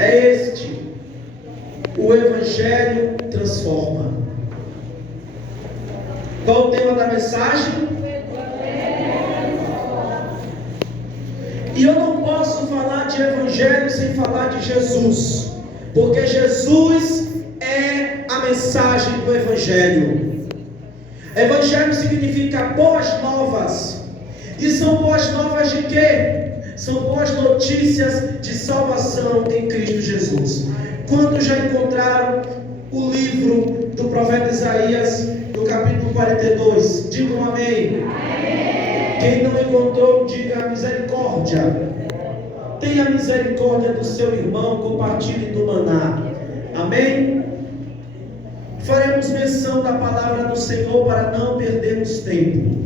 é este: o Evangelho transforma. Qual o tema da mensagem? E eu não posso falar de Evangelho sem falar de Jesus, porque Jesus é a mensagem do Evangelho. Evangelho significa boas novas. E são boas novas de quê? São boas notícias de salvação em Cristo Jesus. Quantos já encontraram o livro do profeta Isaías, no capítulo 42? Digam amém. Quem não encontrou, diga misericórdia. Tenha misericórdia do seu irmão, compartilhe do maná. Amém? Faremos menção da palavra do Senhor para não perdermos tempo.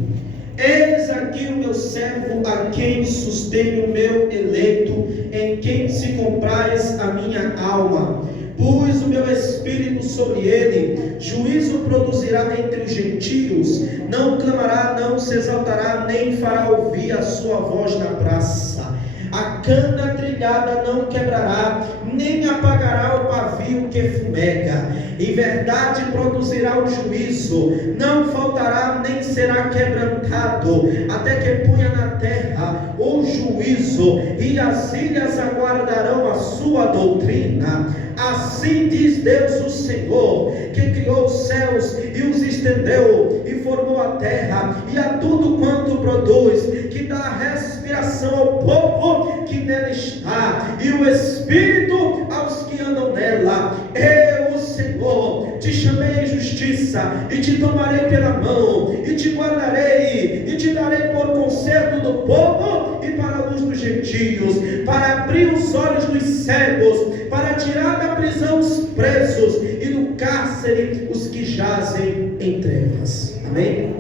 Eis aqui o meu servo, a quem sustém o meu eleito, em quem se comprais a minha alma. Pus o meu espírito sobre ele, juízo produzirá entre os gentios, não clamará, não se exaltará, nem fará ouvir a sua voz na praça. A cana trilhada não quebrará, nem apagará o pavio que fumega. Em verdade produzirá o juízo, não faltará, nem será quebrantado, até que ponha na terra o juízo, e as ilhas aguardarão a sua doutrina. Assim diz Deus o Senhor, que criou os céus e os estendeu, e formou a terra, e a tudo quanto produz, que dá respiração ao povo que nela está, e o Espírito aos que andam nela. Eu, o Senhor, te chamei em justiça, e te tomarei pela mão, e te guardarei, e te darei por conserto do povo, e para a luz dos gentios, para abrir os olhos dos cegos, para tirar da prisão os presos, e do cárcere os que jazem em trevas. Amém?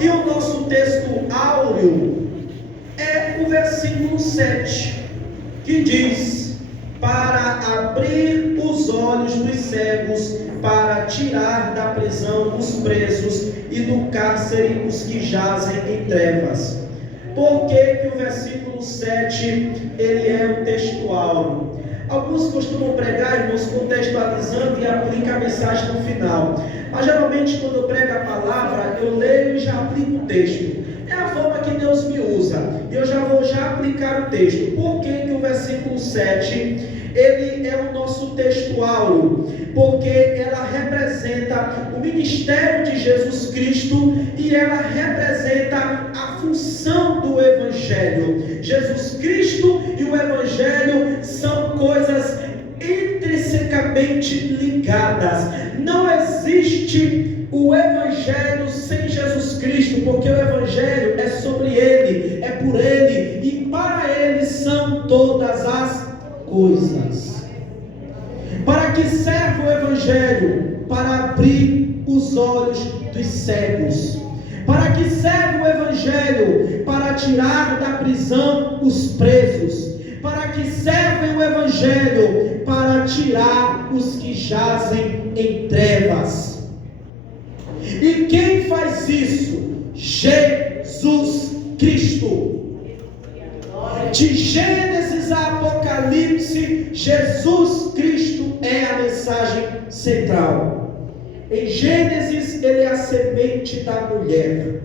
E o nosso texto áureo é o versículo 7, que diz: para abrir os olhos dos cegos, para tirar da prisão os presos, e do cárcere os que jazem em trevas. Por que que o versículo 7 ele é o texto áureo? Alguns costumam pregar, irmãos, contextualizando e aplica a mensagem no final. Mas geralmente quando eu prego a palavra, eu leio e já aplico o texto. É a forma que Deus me usa. E eu já vou aplicar o texto. Por que que o versículo 7 ele é o nosso texto áureo? Porque ela representa o ministério de Jesus Cristo e ela representa a função do Evangelho. Jesus Cristo e o Evangelho são coisas intrinsecamente ligadas. Não existe o Evangelho sem Jesus Cristo, porque o Evangelho é sobre Ele, é por Ele e para Ele são todas as coisas. Para que serve o Evangelho? Para abrir os olhos dos cegos. Para que serve o Evangelho? Para tirar da prisão os presos. Para que serve o Evangelho? Para tirar os que jazem em trevas. E quem faz isso? Jesus Cristo. De Gênesis a Apocalipse, Jesus Cristo é a mensagem central. Em Gênesis, ele é a semente da mulher.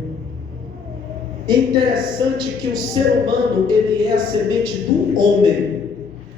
É interessante que o ser humano, ele é a semente do homem,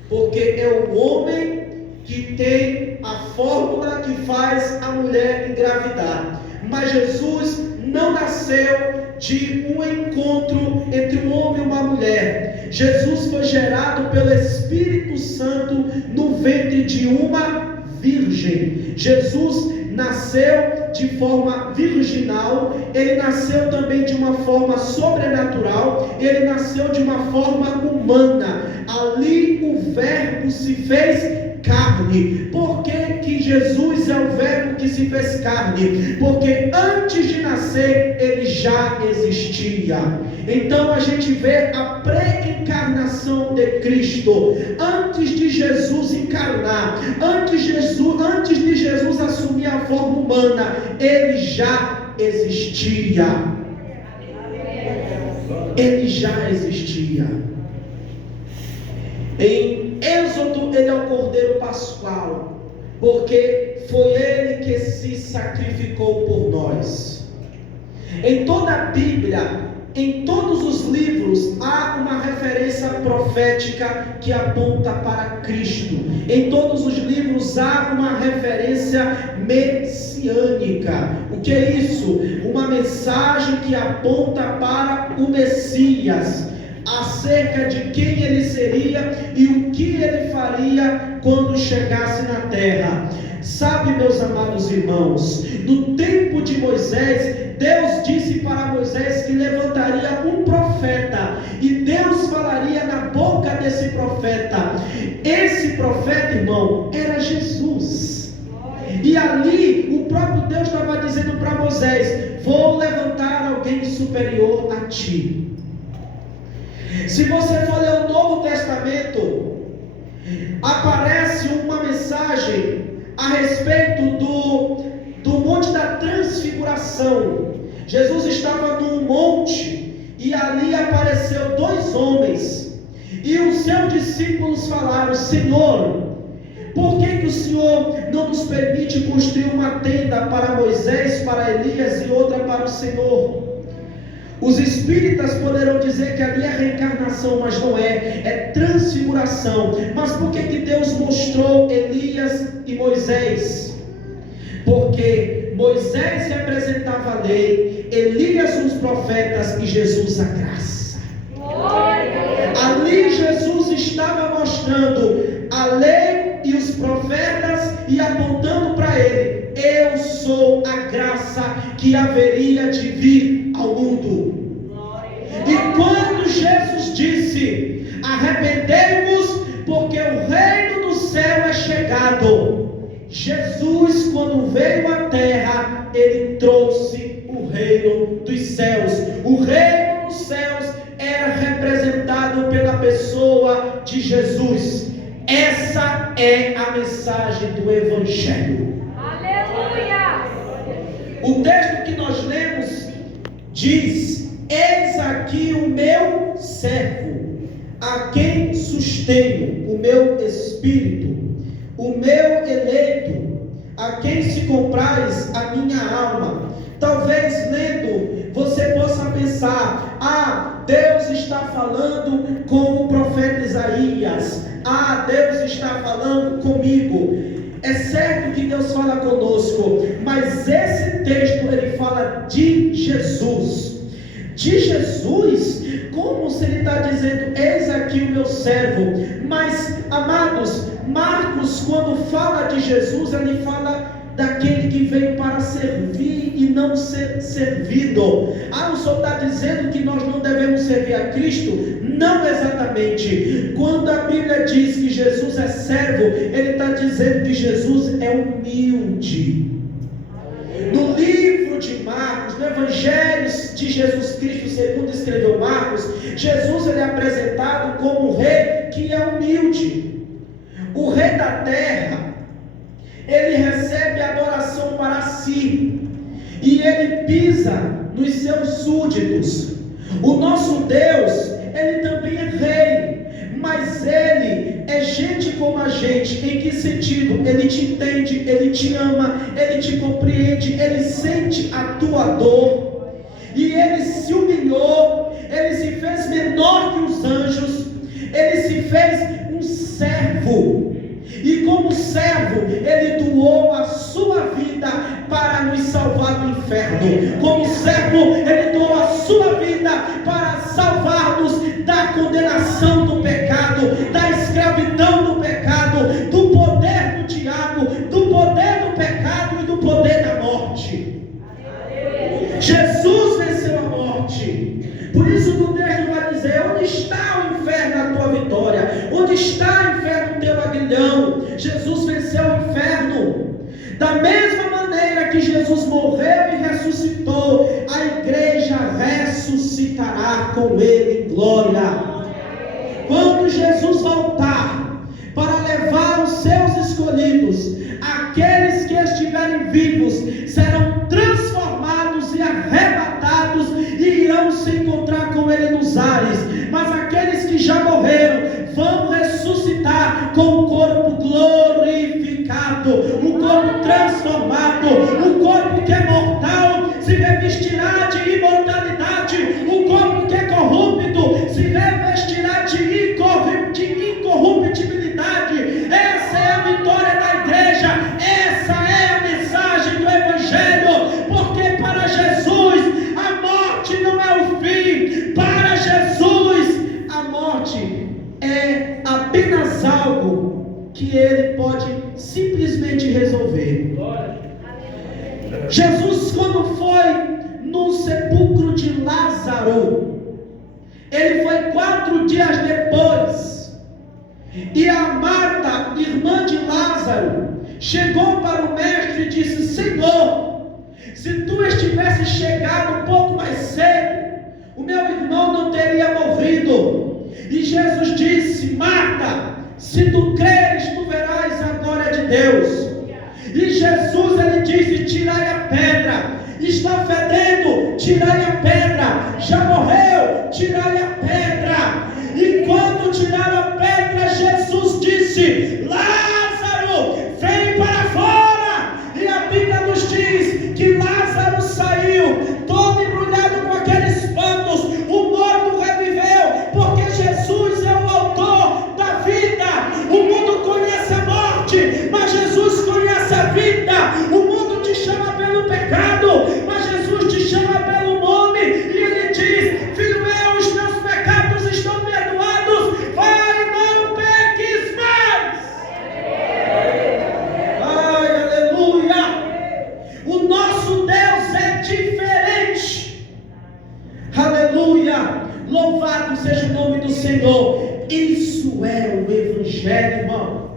porque é o homem que tem a fórmula que faz a mulher engravidar. Mas Jesus não nasceu de um encontro entre um homem e uma mulher. Jesus foi gerado pelo Espírito Santo no ventre de uma virgem. Jesus nasceu de forma virginal, ele nasceu também de uma forma sobrenatural, ele nasceu de uma forma humana. Ali o Verbo se fez carne. Por que que Jesus é o Verbo que se fez carne? Porque antes de nascer ele já existia. Então a gente vê a pré-encarnação de Cristo. Antes de Jesus encarnar, antes de Jesus assumir a forma humana, ele já existia. Ele já existia. Em Êxodo, ele é o Cordeiro Pascual, porque foi ele que se sacrificou por nós. Em toda a Bíblia, em todos os livros, há uma referência profética que aponta para Cristo. Em todos os livros há uma referência messiânica. O que é isso? Uma mensagem que aponta para o Messias, acerca de quem ele seria e o que ele faria quando chegasse na terra. Sabe, meus amados irmãos, no tempo de Moisés, Deus disse para Moisés que levantaria um profeta, e Deus falaria na boca desse profeta. Esse profeta, irmão, era Jesus. E ali o próprio Deus estava dizendo para Moisés: vou levantar alguém superior a ti. Se você for ler o Novo Testamento, aparece uma mensagem a respeito do Monte da Transfiguração. Jesus estava num monte e ali apareceu dois homens, e os seus discípulos falaram: Senhor, por que o Senhor não nos permite construir uma tenda para Moisés, para Elias e outra para o Senhor? Os espíritas poderão dizer que ali é reencarnação, mas não é, é transfiguração. Mas por que Deus mostrou Elias e Moisés? Porque Moisés representava a lei, Elias os profetas e Jesus a graça. Ali Jesus estava mostrando a lei e os profetas e apontando para ele: eu sou a graça que haveria de vir ao mundo. E quando Jesus disse: arrependei-vos, porque o reino do céu é chegado, Jesus, quando veio à terra, ele trouxe o reino dos céus. O reino dos céus era representado pela pessoa de Jesus. Essa é a mensagem do Evangelho. Aleluia! O texto que nós lemos diz: eis aqui o meu servo, a quem sustenho o meu espírito, o meu eleito, a quem se comprais a minha alma. Talvez lendo você possa pensar: ah, Deus está falando com o profeta Isaías, ah, Deus está falando comigo. É certo que Deus fala conosco, mas esse texto ele fala de Jesus. De Jesus, como se ele está dizendo: eis aqui o meu servo. Mas, amados, Marcos, quando fala de Jesus, ele fala daquele que veio para servir e não ser servido. Ah, o Senhor está dizendo que nós não devemos servir a Cristo? Não exatamente. Quando a Bíblia diz que Jesus é servo, ele está dizendo que Jesus é humilde. No livro de Marcos, no Evangelho de Jesus Cristo, segundo escreveu Marcos, Jesus ele é apresentado como um rei que é humilde. O rei da terra, ele recebe adoração para si, e ele pisa nos seus súditos. O nosso Deus, ele também é rei, mas ele é gente como a gente. Em que sentido? Ele te entende, ele te ama, ele te compreende, ele sente a tua dor, e ele se humilhou, ele se fez menor que os anjos, ele se fez um servo, e como servo, ele doou a sua vida para nos salvar do inferno. Como servo, ele doou a sua vida para salvar-nos da condenação do pecado, da escravidão do pecado, do poder do diabo, do poder do pecado e do poder da morte. Jesus venceu a morte. Por isso o texto vai dizer: onde está o inferno, a tua vitória? Onde está o inferno, o teu aguilhão? Jesus venceu o inferno. Da mesma maneira que Jesus morreu e ressuscitou, a igreja ressuscitará com ele em glória. Quando Jesus voltar para levar os seus escolhidos, aqueles que estiverem vivos serão transformados e arrebatados e irão se encontrar com ele nos ares. Mas aqueles que já morreram vão ressuscitar com o corpo glorificado, o corpo transformado, o corpo que é mortal se revestirá de imortalidade, o corpo que é corrupto se revestirá de incorruptibilidade. Essa é a vitória da igreja, essa é a mensagem do Evangelho, porque para Jesus a morte não é o fim, para Jesus a morte é apenas algo que Ele pode simplesmente resolver. Jesus, quando foi no sepulcro de Lázaro, ele foi 4 dias depois, e a Marta, irmã de Lázaro, chegou para o mestre e disse: Senhor, se tu estivesse chegado um pouco mais cedo, o meu irmão não teria morrido. E Jesus disse: Marta, se tu creres, tu verás a glória de Deus. E Jesus, ele disse: tirai a pedra. Está fedendo, tirai a pedra. Já morreu, tirai a pedra. E quando tiraram a pedra, Jesus disse: Lázaro, vem para fora. E a Bíblia nos diz que Lázaro saiu todo embrulhado com aqueles panos. O morto reviveu, porque Jesus é o autor da vida. O mundo conhece a morte, mas Jesus conhece a vida. O mundo te chama pelo pecado, mas Jesus te chama pelo nome. E Ele diz: filho meu, os teus pecados estão perdoados. Vai, não peques mais. Ai, aleluia. O nosso Deus é diferente. Aleluia. Louvado seja o nome do Senhor. Isso é o Evangelho, irmão.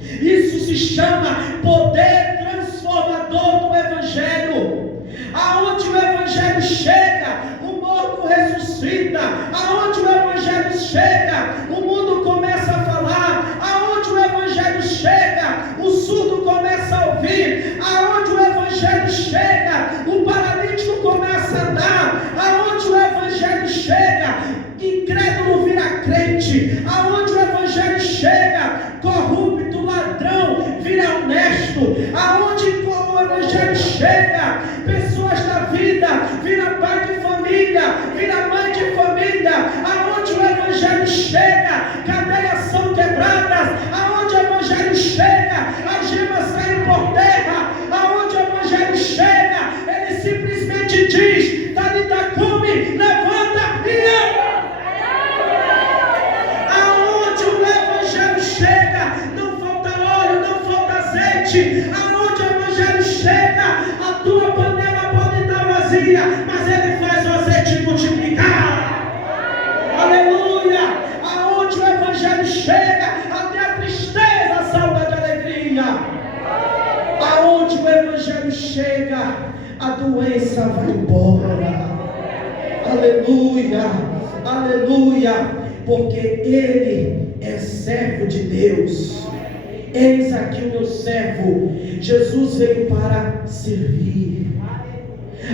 Isso se chama poder transformador do Evangelho. Aonde o Evangelho chega, o morto ressuscita. Aonde o Evangelho chega, o mundo começa a falar. Aonde o Evangelho chega, o surdo começa a ouvir. Aonde o Evangelho chega, o paralítico começa a andar. Aonde o Evangelho chega, incrédulo vira crente. Aonde o Evangelho chega, corrupto, ladrão vira honesto. Aonde o Evangelho chega, pessoas da vida vira pai de família, vira mãe de família. Aonde o Evangelho chega, cadeias são quebradas. Aonde o Evangelho chega, as gemas caem por terra. Aonde o Evangelho chega, ele simplesmente diz: Talita cumi, levanta e anda. Aonde o Evangelho chega, não falta óleo, não falta azeite. Aonde o Evangelho chega, a tua panela pode estar vazia, mas ele faz o azeite multiplicar. Aleluia. Aonde o Evangelho chega, até a tristeza salta de alegria. Aonde o Evangelho chega, a doença vai embora. Aleluia, aleluia. Porque Ele é servo de Deus. Eis aqui o meu servo. Jesus veio para servir.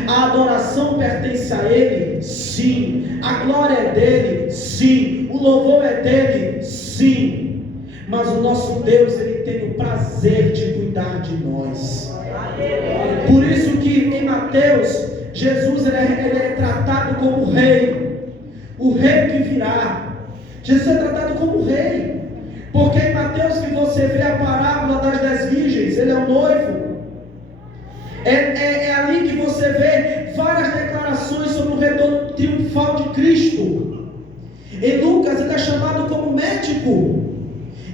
A adoração pertence a Ele? Sim. A glória é dele? Sim. O louvor é dele? Sim. Mas o nosso Deus, Ele tem o prazer de cuidar de nós. Por isso que em Mateus, Jesus ele é tratado como rei. O rei que virá. Jesus é tratado como rei. Porque em Mateus que você vê a parábola das 10 virgens, ele é o noivo. É ali que você vê várias declarações sobre o retorno triunfal de Cristo. Em Lucas ele é chamado como médico.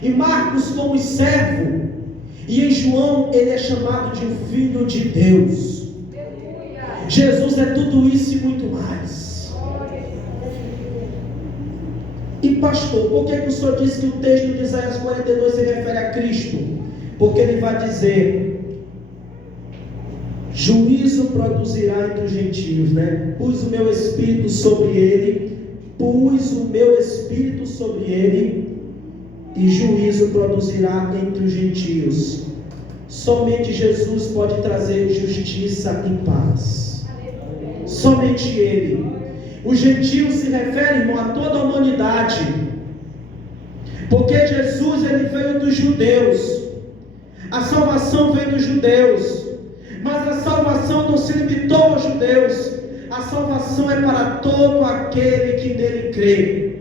Em Marcos como servo. E em João ele é chamado de um filho de Deus. Jesus é tudo isso e muito mais. E pastor, por que o senhor disse que o texto de Isaías 42 se refere a Cristo? Porque ele vai dizer: juízo produzirá entre os gentios, né? Pus o meu espírito sobre ele, e juízo produzirá entre os gentios. Somente Jesus pode trazer justiça e paz. Somente Ele. Os gentios se referem, irmão, a toda a humanidade. Porque Jesus ele veio judeus. A salvação veio dos judeus. Mas a salvação não se limitou aos judeus. A salvação é para todo aquele que nele crê.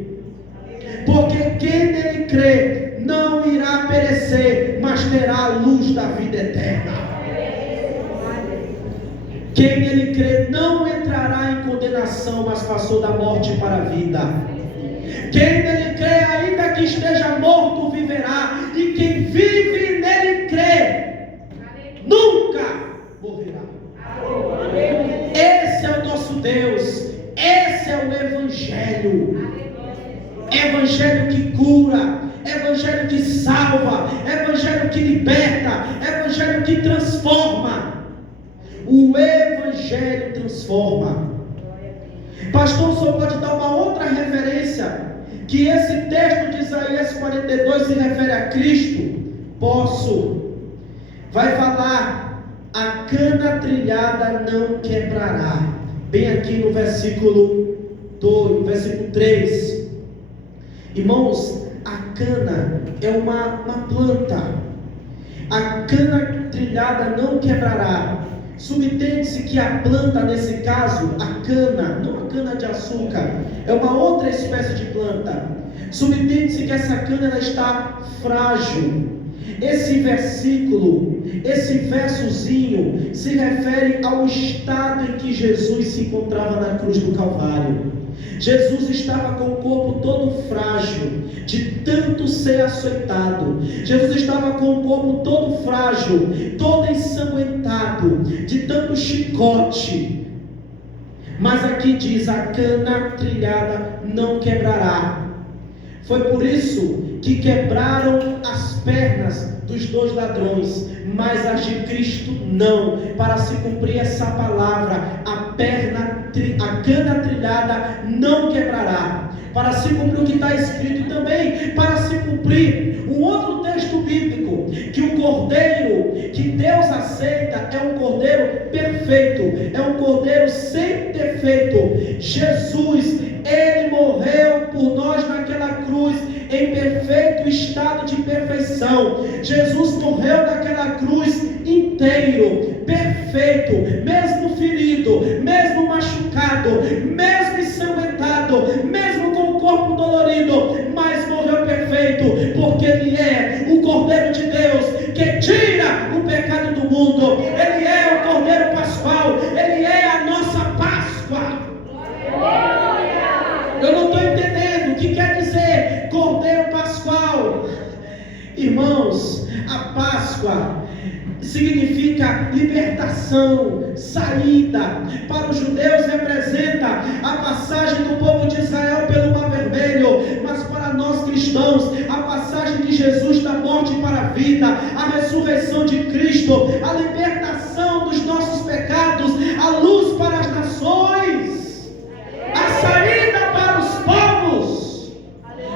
Porque quem nele crê não irá perecer, mas terá a luz da vida eterna. Quem nele crê não entrará em condenação, mas passou da morte para a vida. Quem nele crê, ainda que esteja morto, viverá. E quem vive nele crê, nunca morrerá. Esse é o nosso Deus. Esse é o Evangelho. Evangelho que cura, Evangelho que salva, Evangelho que liberta, Evangelho que transforma. O Evangelho transforma. Pastor, só pode dar uma outra referência, que esse texto de Isaías 42 se refere a Cristo? Posso. Vai falar: a cana trilhada não quebrará. Bem aqui no versículo 2, versículo 3. Irmãos, a cana é uma planta. A cana trilhada não quebrará. Subentende-se que a planta, nesse caso, a cana, não a cana de açúcar, é uma outra espécie de planta. Subentende-se que essa cana ela está frágil. Esse versículo, esse versozinho, se refere ao estado em que Jesus se encontrava na cruz do Calvário. Jesus estava com o corpo todo frágil, de tanto ser açoitado. Jesus estava com o corpo todo frágil, todo ensanguentado, de tanto chicote. Mas aqui diz: a cana trilhada não quebrará. Foi por isso que quebraram as pernas dos dois ladrões, mas as de Cristo não. Para se cumprir essa palavra, a cana trilhada não quebrará. Para se cumprir o que está escrito, e também para se cumprir um outro texto bíblico, que o cordeiro que Deus aceita é um cordeiro perfeito, é um cordeiro sem defeito. Jesus, ele morreu por nós naquela cruz em perfeito estado de perfeição. Jesus morreu naquela cruz inteiro, perfeito, mesmo ferido, mesmo machucado, mesmo ensanguentado, mesmo com o corpo dolorido, mas morreu perfeito, porque ele é o Cordeiro de Deus que tira o pecado do mundo. Ele é o Cordeiro Pascual, ele é a nossa Páscoa. Eu não estou entendendo o que quer dizer Cordeiro Pascual. Irmãos, a Páscoa significa libertação, saída. Para os judeus representa a passagem do povo de Israel pelo Mar Vermelho, mas para nós cristãos, a passagem de Jesus da morte para a vida, a ressurreição de Cristo, a libertação dos nossos pecados, a luz para as nações, a saída para os povos.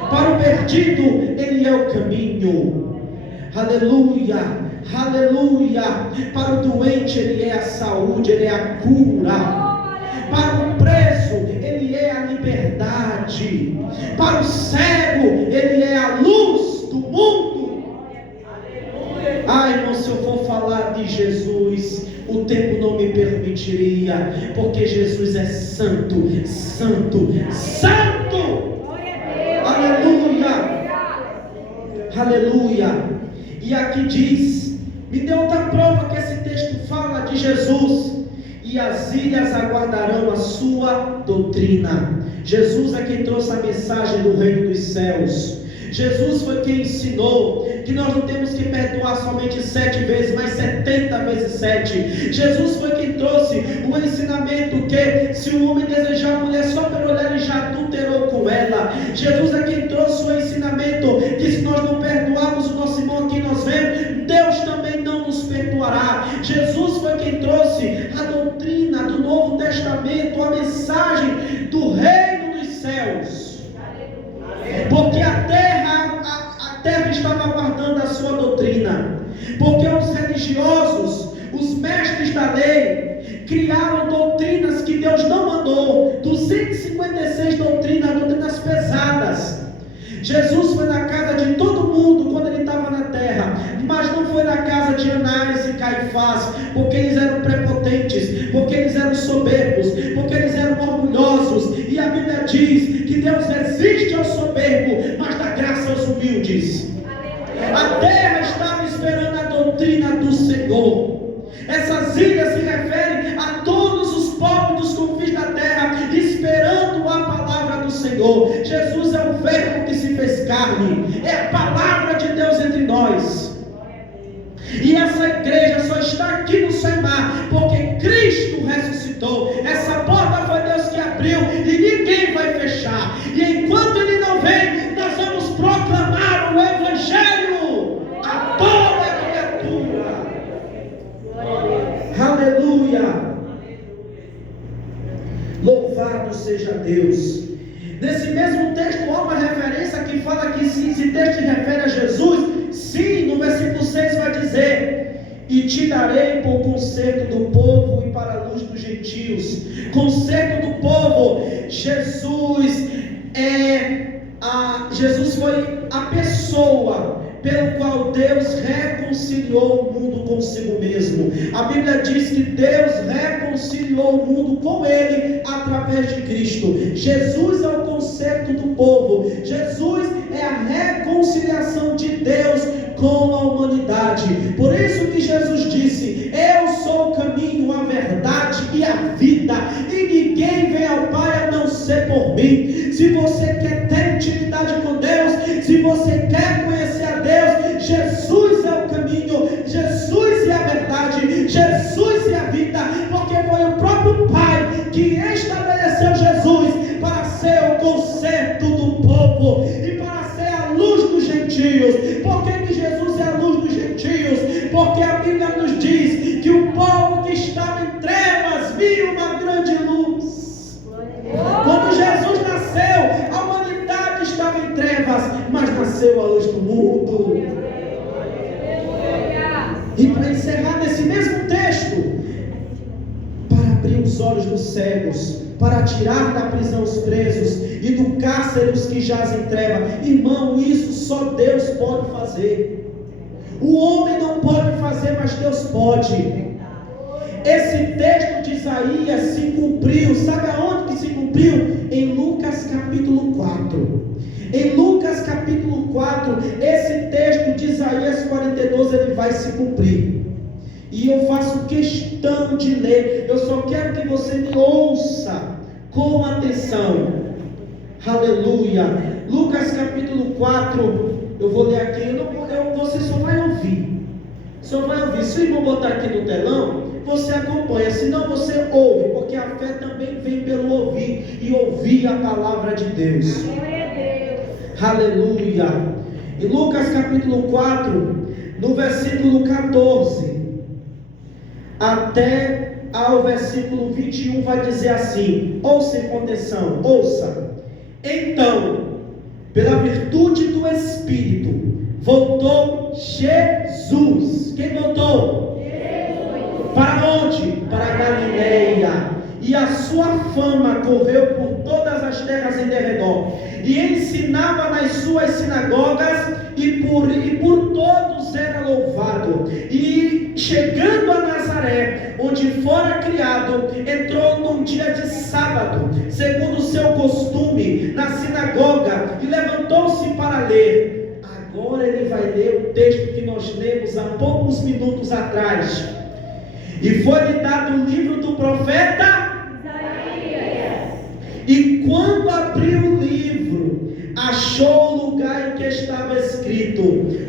Para o perdido, ele é o caminho. Aleluia. Aleluia. Para o doente, ele é a saúde, ele é a cura. Para o preso, ele é a liberdade. Para o cego, ele é a luz do mundo. Ai, irmão, se eu for falar de Jesus, o tempo não me permitiria, porque Jesus é santo, santo, santo. Aleluia. Aleluia. E aqui diz: me dê outra prova que esse texto fala de Jesus. E as ilhas aguardarão a sua doutrina. Jesus é quem trouxe a mensagem do reino dos céus. Jesus foi quem ensinou que nós não temos que perdoar somente 7 vezes, mas 70 vezes 7. Jesus foi quem trouxe o ensinamento que se o homem desejar a mulher só pelo olhar, ele já adulterou com ela. Jesus é quem trouxe o ensinamento que se nós não perdoarmos o nosso irmão a quem nós vemos, Deus também não nos perdoará. Jesus foi quem trouxe a doutrina do Novo Testamento, a mensagem do reino dos céus. Porque a terra estava aguardando a sua doutrina. Porque os religiosos, os mestres da lei, criaram doutrinas que Deus não mandou. 256 doutrinas pesadas. Jesus foi na casa de todo mundo quando ele estava na terra. Caifás, porque eles eram prepotentes, porque eles eram soberbos, porque eles eram orgulhosos. E a Bíblia diz que Deus resiste ao soberbo, mas dá graça aos humildes. A terra estava esperando a doutrina do Senhor. Essas ilhas se referem a todos os povos dos confins da terra, esperando a palavra do Senhor. Jesus é o verbo que se fez carne, é a palavra de Deus entre nós. E essa igreja só está aqui no Semar porque Cristo ressuscitou. Essa porta foi Deus que abriu e ninguém vai fechar. E enquanto Ele não vem, nós vamos proclamar o Evangelho a toda criatura. Aleluia! Louvado seja Deus. Nesse mesmo texto há uma referência que fala que esse texto se refere a Jesus. Sim, no versículo 6 vai dizer: e te darei por conserto do povo e para a luz dos gentios. Conserto do povo. Jesus foi a pessoa pelo qual Deus reconciliou o mundo consigo mesmo. A Bíblia diz que Deus reconciliou o mundo com Ele através de Cristo. Jesus é o conserto do povo. Jesus é a reconciliação de Deus com a humanidade. Por isso que Jesus disse: eu sou o caminho, a verdade e a vida, e ninguém vem ao Pai a não ser por mim. Se você quer ter intimidade com Deus, se você quer conhecer a Deus, Jesus é o caminho, Jesus é a verdade, Jesus é a vida, porque foi o próprio Pai que estabeleceu Jesus para ser o conserto do povo e para ser a luz dos gentios. Por que Jesus é a luz dos gentios? Porque a Bíblia nos diz que o povo que estava em trevas viu uma grande luz. Quando Jesus nasceu, a humanidade estava em trevas, mas nasceu a luz do mundo. E para encerrar nesse mesmo texto, para abrir os olhos dos cegos, para tirar da prisão os presos e do cárcere os que jazem em treva. Irmão, isso só Deus pode fazer. O homem não pode fazer, mas Deus pode. Esse texto de Isaías se cumpriu. Sabe aonde que se cumpriu? Em Lucas capítulo 4. Em Lucas capítulo 4, esse texto de Isaías 42, ele vai se cumprir. E eu faço questão de ler. Eu só quero que você me ouça com atenção. Aleluia. Lucas capítulo 4. Eu vou ler aqui. Você só vai ouvir. Só vai ouvir. Se o irmão botar aqui no telão, você acompanha. Senão você ouve. Porque a fé também vem pelo ouvir. E ouvir a palavra de Deus. Aleluia. Em Lucas capítulo 4, no versículo 14 até ao versículo 21, vai dizer assim: ouça com atenção, ouça. Então, pela virtude do Espírito, voltou Jesus. Quem voltou? Jesus. Para onde? Para a Galileia. E a sua fama correu por todas as terras em derredor. E ensinava nas suas sinagogas, e por todos era louvado. E chegando a Nazaré, onde fora criado, entrou num dia de sábado, segundo o seu costume, na sinagoga, e levantou-se para ler. Agora ele vai ler o texto que nós lemos há poucos minutos atrás. E foi-lhe dado o livro do profeta Isaías. E quando abriu o livro, achou o lugar em que estava escrito: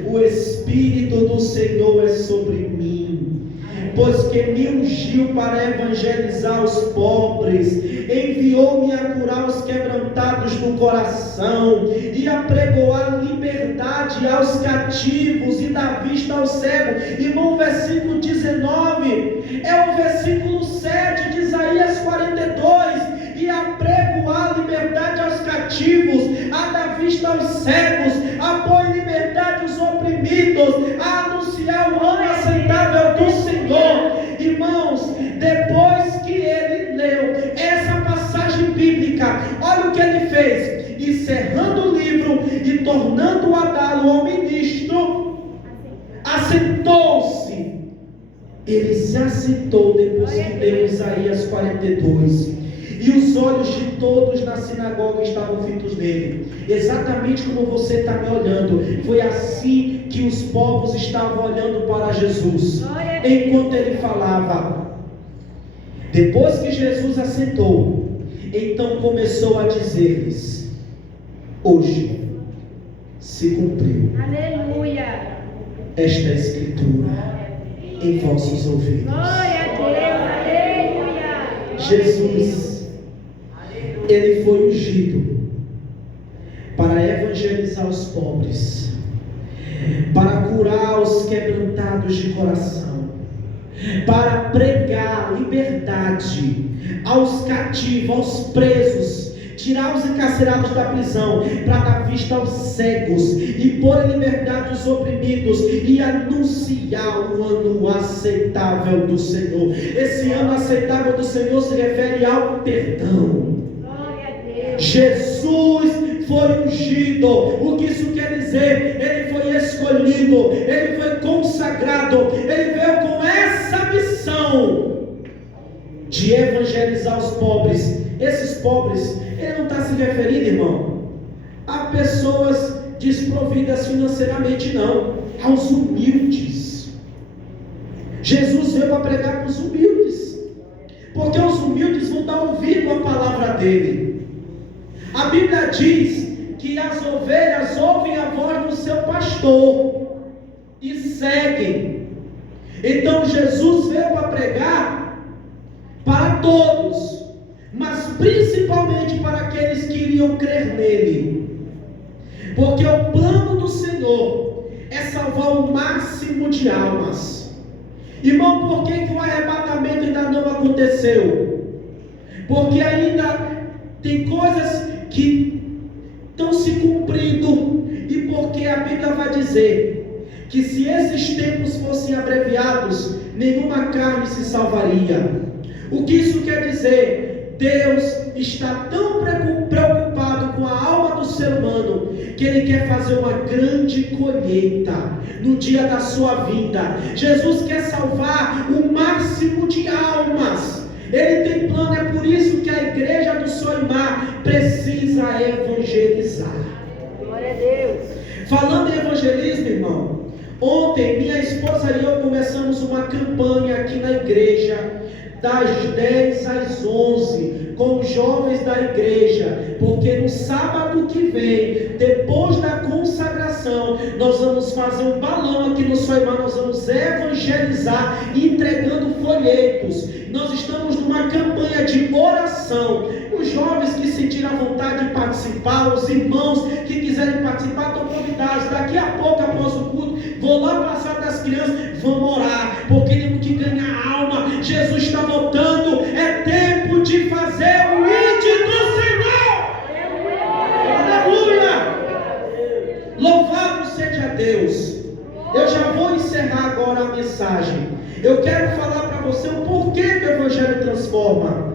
o Espírito do Senhor é sobre mim, pois que me ungiu para evangelizar os pobres, enviou-me a curar os quebrantados no coração, e a pregoar liberdade aos cativos e dar vista ao cego. Irmão, o versículo 19 é o versículo 7 de Isaías 42. E a pregoar liberdade aos cativos, a dar vista aos cegos, a pôr em liberdade os oprimidos, a anunciar o ano aceitável do Senhor. Irmãos, depois que ele leu essa passagem bíblica, olha o que ele fez: encerrando o livro e tornando-o a dá-lo ao ministro, assentou-se ele se assentou depois que leu Isaías 42. E os olhos de todos na sinagoga estavam fitos nele. Exatamente como você está me olhando. Foi assim que os povos estavam olhando para Jesus, enquanto ele falava. Depois que Jesus assentou, então começou a dizer-lhes: hoje se cumpriu, aleluia, esta escritura em vossos ouvidos. Glória a Deus, aleluia. Jesus, ele foi ungido para evangelizar os pobres, para curar os quebrantados de coração, para pregar liberdade aos cativos, aos presos, tirar os encarcerados da prisão, para dar vista aos cegos e pôr em liberdade os oprimidos e anunciar o ano aceitável do Senhor. Esse ano aceitável do Senhor se refere ao perdão. Jesus foi ungido. O que isso quer dizer? Ele foi escolhido, ele foi consagrado, ele veio com essa missão de evangelizar os pobres. Esses pobres, ele não está se referindo, irmão, a pessoas desprovidas financeiramente, não, aos humildes. Jesus veio para pregar para os humildes, porque os humildes vão dar ouvido à palavra dele. A Bíblia diz que as ovelhas ouvem a voz do seu pastor e seguem. Então Jesus veio para pregar para todos, mas principalmente para aqueles que iriam crer nele, porque o plano do Senhor é salvar o máximo de almas. Irmão, por que o arrebatamento ainda não aconteceu? Porque ainda tem coisas que estão se cumprindo, e porque a Bíblia vai dizer que se esses tempos fossem abreviados, nenhuma carne se salvaria. O que isso quer dizer? Deus está tão preocupado com a alma do ser humano, que Ele quer fazer uma grande colheita no dia da sua vinda. Jesus quer salvar o máximo de almas. Ele tem plano, é por isso que a igreja do Soimar precisa evangelizar. Glória a Deus. Falando em evangelismo, irmão, ontem minha esposa e eu começamos uma campanha aqui na igreja, das 10 às 11, com os jovens da igreja, porque no sábado que vem, depois da consagração, nós vamos fazer um balão aqui no Soimar, nós vamos evangelizar, entregando folhetos. Nós estamos numa campanha de oração. Os jovens que sentirem a vontade de participar, os irmãos que quiserem participar, estão convidados. Daqui a pouco, após o culto, vou lá para a sala das crianças, vamos orar, porque temos que ganhar alma. Jesus está voltando, é tempo de fazer o ID do Senhor. Aleluia! Louvado seja Deus. Eu já vou encerrar agora a mensagem. Eu quero falar para você o porquê que o Evangelho transforma.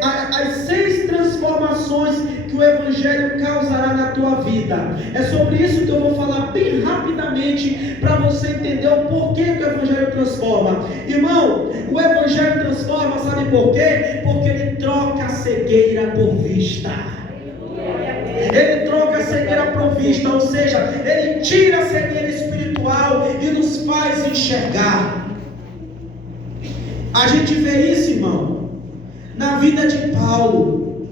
As 6 transformações que o Evangelho causará na tua vida. É sobre isso que eu vou falar bem rapidamente, para você entender o porquê que o Evangelho transforma. Irmão, o Evangelho transforma, sabe por quê? Porque ele troca a cegueira por vista. Ele troca a cegueira por vista, ou seja, ele tira a cegueira espiritual e nos faz enxergar. A gente vê isso, irmão, na vida de Paulo.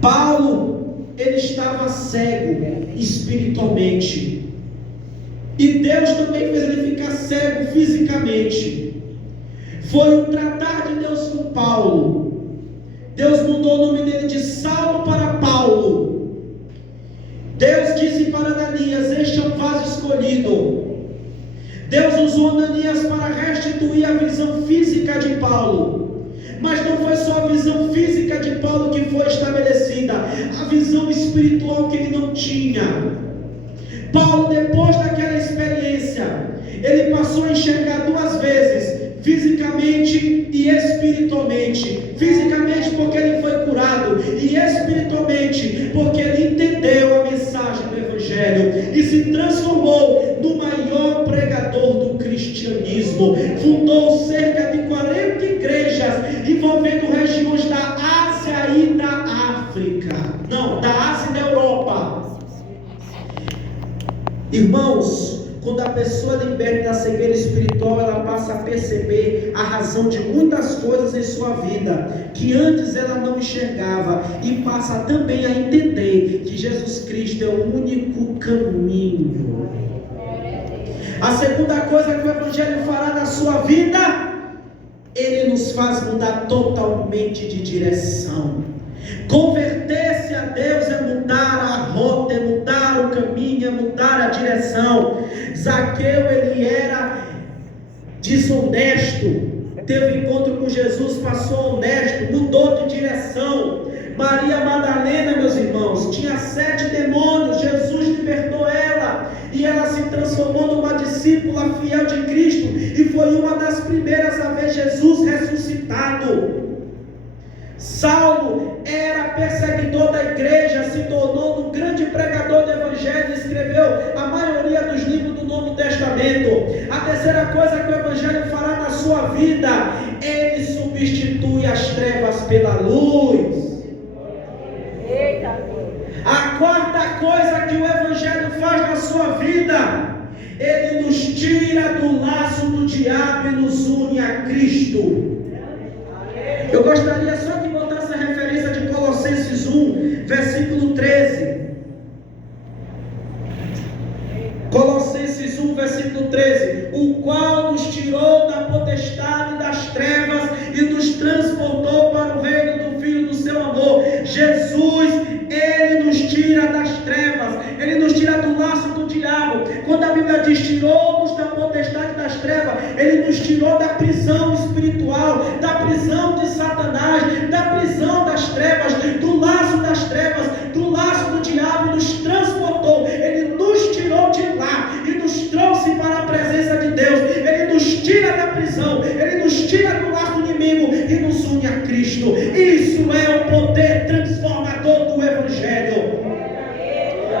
Paulo, ele estava cego espiritualmente, e Deus também fez ele ficar cego fisicamente. Foi o tratar de Deus com Paulo. Deus mudou o nome dele de Saulo para Paulo. Deus disse para Ananias: este é um vaso escolhido. Deus usou Ananias para restituir a visão física de Paulo. Mas não foi só a visão física de Paulo que foi estabelecida, a visão espiritual que ele não tinha. Paulo, depois daquela experiência, ele passou a enxergar 2 vezes, fisicamente e espiritualmente. Fisicamente porque ele foi curado, e espiritualmente porque ele entendeu a mensagem do Evangelho e se transformou no maior pregador do cristianismo. fundou cerca de 40 igrejas, envolvendo regiões da Ásia e da África. Não, da Ásia e da Europa. Irmãos, quando a pessoa liberta da cegueira espiritual, ela passa a perceber a razão de muitas coisas em sua vida, que antes ela não enxergava, e passa também a entender que Jesus Cristo é o único caminho. A segunda coisa que o Evangelho fará na sua vida, ele nos faz mudar totalmente de direção. Converter-se a Deus é mudar a rota, é mudar o caminho, é mudar a direção. Zaqueu, ele era desonesto, teve encontro com Jesus, passou honesto, mudou de direção. Maria Madalena, meus irmãos, tinha 7 demônios, Jesus libertou ela, e ela se transformou numa discípula fiel de Cristo, e foi uma das primeiras a ver Jesus ressuscitado. Saulo era perseguidor da igreja, se tornou um grande pregador do Evangelho, escreveu a maioria dos livros do Novo Testamento. A terceira coisa que o Evangelho fará na sua vida, ele substitui as trevas pela luz. A quarta coisa que o Evangelho faz na sua vida, ele nos tira do laço do diabo e nos une a Cristo. Eu gostaria só de botar essa referência de Colossenses 1, versículo 13. Colossenses 1, versículo 13. O qual nos tirou da potestade das trevas e nos transportou para o reino do Filho do seu amor. Jesus, ele nos tira das trevas, ele nos tira do laço do diabo. Quando a Bíblia diz tirou-nos da potestade das trevas, ele nos tirou da prisão espiritual, da prisão de Satanás, da prisão das trevas, do laço das trevas, do laço do diabo, e nos transportou. Ele nos tirou de lá e nos trouxe para a presença de Deus. Ele nos tira da prisão, ele nos tira do laço do inimigo e nos une a Cristo. Isso é o poder transformador do Evangelho.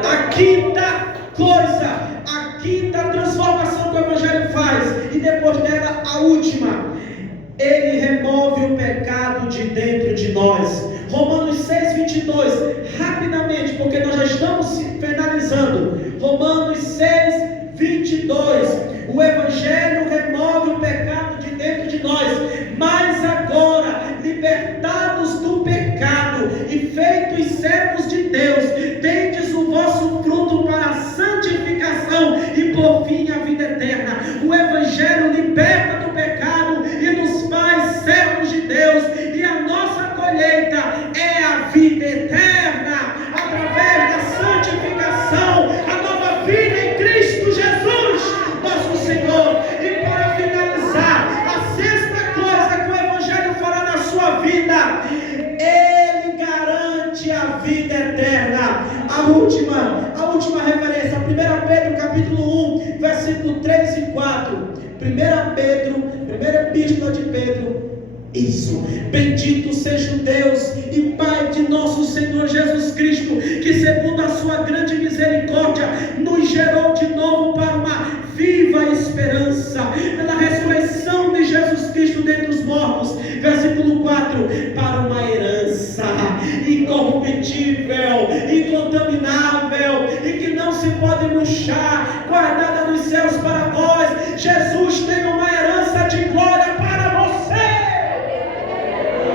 A quinta coisa, a quinta transformação que o Evangelho faz, e depois dela a última, ele remove o pecado de dentro de nós. Romanos 6, 22, rapidamente, porque nós já estamos finalizando. Romanos 6, 22, o Evangelho remove o pecado de dentro de nós. Mas agora, libertados do pecado e feitos servos de Deus, tendes o vosso fruto para a santificação e por fim a vida eterna. O Evangelho liberta do pecado e nos faz servos de Deus, e a nossa colheita é a vida eterna, através da santificação, a nova vida em Cristo Jesus, nosso Senhor. E para finalizar, a sexta coisa que o Evangelho fará na sua vida, ele garante a vida eterna. A última referência, 1 Pedro capítulo 1, versículo 3 e 4. 1 Pedro, primeira epístola de Pedro. Isso, bendito seja o Deus e Pai de nosso Senhor Jesus Cristo, que segundo a sua grande misericórdia nos gerou de novo para uma viva esperança, pela ressurreição de Jesus Cristo dentre os mortos. Versículo 4, para uma herança incorruptível, incontaminável e que não se pode murchar, guardada nos céus para vós. Jesus tem uma herança de glória para você.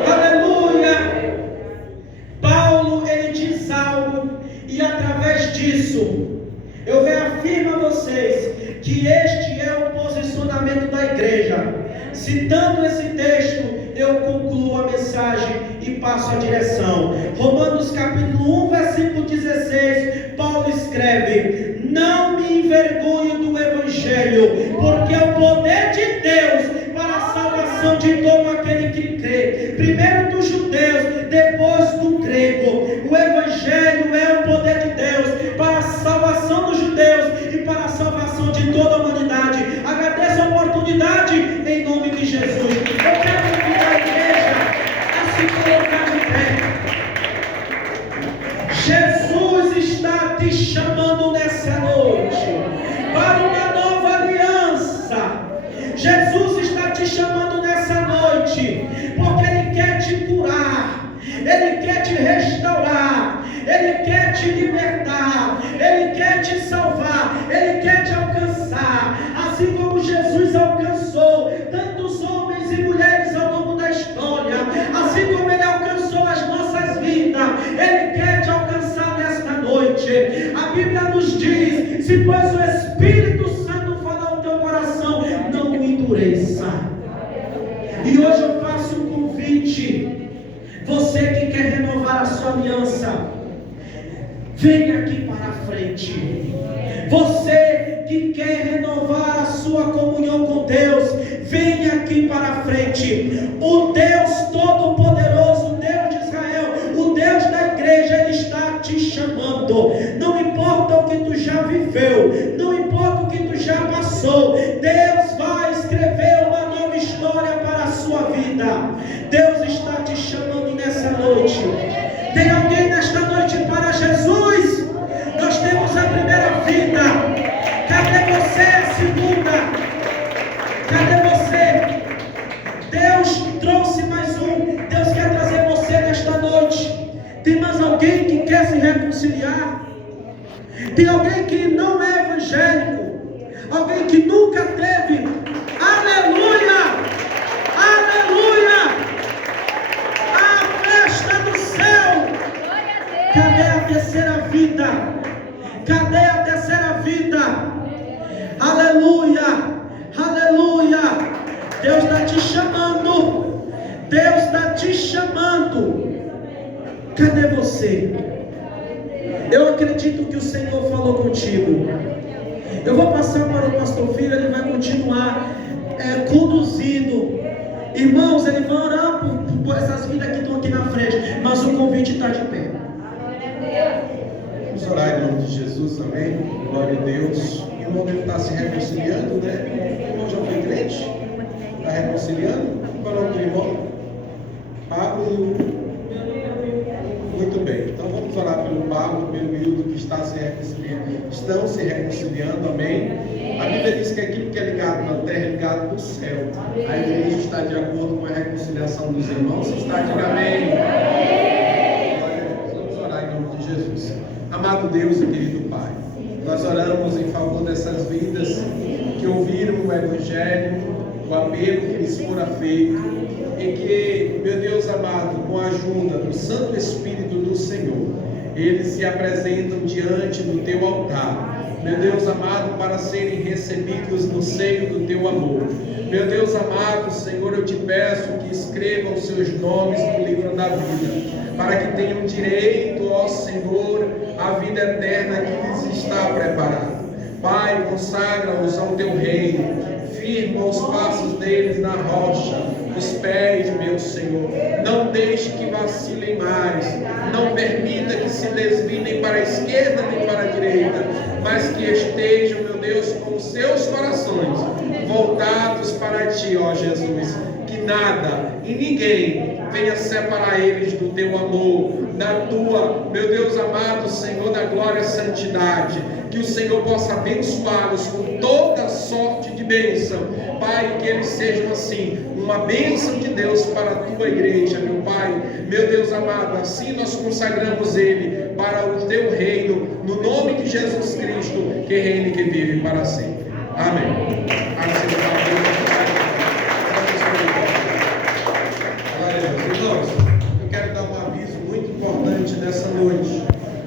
Aleluia! Paulo, ele diz algo, e através disso eu reafirmo a vocês que este é o posicionamento da igreja. Citando esse texto, eu concluo a mensagem e passo a direção. Romanos capítulo 1, versículo 16, Paulo escreve: não me envergonho do Evangelho, porque é o poder de Deus para a salvação de todo aquele que crê, primeiro dos judeus, depois do grego. O Evangelho é o poder de Deus para a salvação dos judeus e para a salvação de toda a humanidade. Agradeço a oportunidade em nome de Jesus. Eu quero convidar a igreja a se colocar de pé. Jesus está te chamando nessa noite para uma nova aliança. Jesus está depois o Espírito Santo falar ao teu coração, não endureça. E hoje eu faço um convite. Você que quer renovar a sua aliança, venha aqui para a frente. Você que quer renovar a sua comunhão com Deus, venha aqui para a frente. O Deus Todo-Poderoso, o Deus de Israel, o Deus da igreja, Ele está te chamando. Não importa o que tu já viveu, não importa o que tu já passou, Deus vai escrever uma nova história para a sua vida. Deus está te chamando nessa noite. Tem alguém nesta noite para Jesus? Nós temos a primeira vida. Cadê você, a segunda? Cadê você? Deus trouxe mais um. Deus quer trazer você nesta noite. Tem mais alguém que quer se reconciliar? Tem alguém que não é evangélico? Alguém que nunca teve? Aleluia! Aleluia! A festa do céu! Cadê a terceira vida? Cadê a terceira vida? Aleluia! Aleluia! Deus está te chamando. Deus está te chamando. Cadê você? Eu acredito que o Senhor falou contigo. Eu vou passar para o pastor Filho, ele vai continuar conduzindo. Irmãos, ele vai orar por essas vidas que estão aqui na frente, mas o convite está de pé. Vamos orar em nome de Jesus, amém? Glória a Deus. E o irmão está se reconciliando, né? O irmão já foi crente? Está reconciliando? Qual é o nome do irmão? Pablo. Muito bem. Então vamos orar pelo Pablo, pelo Hildo que está se reconciliando. Estão se reconciliando, amém? A Bíblia diz que aquilo que é ligado na terra é ligado no céu. A igreja está de acordo com a reconciliação dos irmãos. Está, diga amém. Vamos orar em nome de Jesus. Amado Deus e querido Pai, nós oramos em favor dessas vidas que ouviram o Evangelho, o apelo que lhes fora feito, e que, meu Deus amado, com a ajuda do Santo Espírito do Senhor, eles se apresentam diante do Teu altar, meu Deus amado, para serem recebidos no seio do Teu amor. Meu Deus amado, Senhor, eu te peço que escrevam os seus nomes no livro da vida, para que tenham direito, ó Senhor, à vida eterna que lhes está preparada. Pai, consagra-os ao Teu reino, firma os passos deles na rocha, os pés, meu Senhor. Não deixe que vacilem mais, não permita que se desviem nem para a esquerda nem para a direita, mas que estejam, meu Deus, com os seus corações voltados para Ti, ó Jesus. Que nada e ninguém venha separar eles do Teu amor, da Tua, meu Deus amado, Senhor da glória e santidade. Que o Senhor possa abençoá-los com toda sorte de bênção, Pai, que eles sejam assim, uma bênção de Deus para a Tua igreja, meu Pai, meu Deus amado. Assim nós consagramos Ele para o Teu reino, no nome de Jesus Cristo, que reina e que vive para sempre. Amém. Amém.